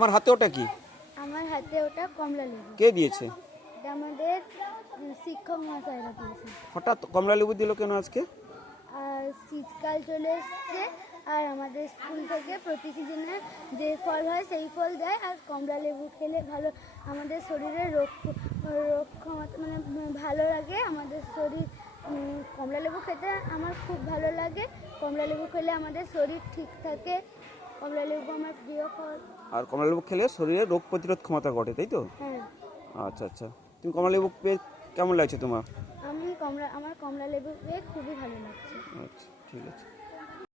তোমার হাতে ওটা কি? আমার হাতে ওটা কমলা লেবু। কে দিয়েছে? এটা আমাদের শিক্ষক মহাশয়রা দিয়েছে। হঠাৎ কমলা লেবু দিল কেন আজকে? আর শীতকাল চলে এসছে, আর আমাদের স্কুল থেকে প্রতি সিজনে যে ফল হয় সেই ফল দেয়, আর কমলা লেবু খেলে ভালো আমাদের শরীরে রোগ ক্ষমতা মানে ভালো লাগে আমাদের শরীর। কমলা লেবু খেতে আমার খুব ভালো লাগে। কমলা লেবু খেলে আমাদের শরীর ঠিক থাকে। কমলা লেবু আমার প্রিয় ফল। আর কমলা লেবু খেলে শরীরে রোগ প্রতিরোধ ক্ষমতা ঘটে, তাই তো? হ্যাঁ। আচ্ছা আচ্ছা, তুমি কমলা লেবু পেয়ে কেমন লাগছে তোমার? আমার কমলা লেবু পেয়ে খুবই ভালো লাগছে। আচ্ছা, ঠিক আছে।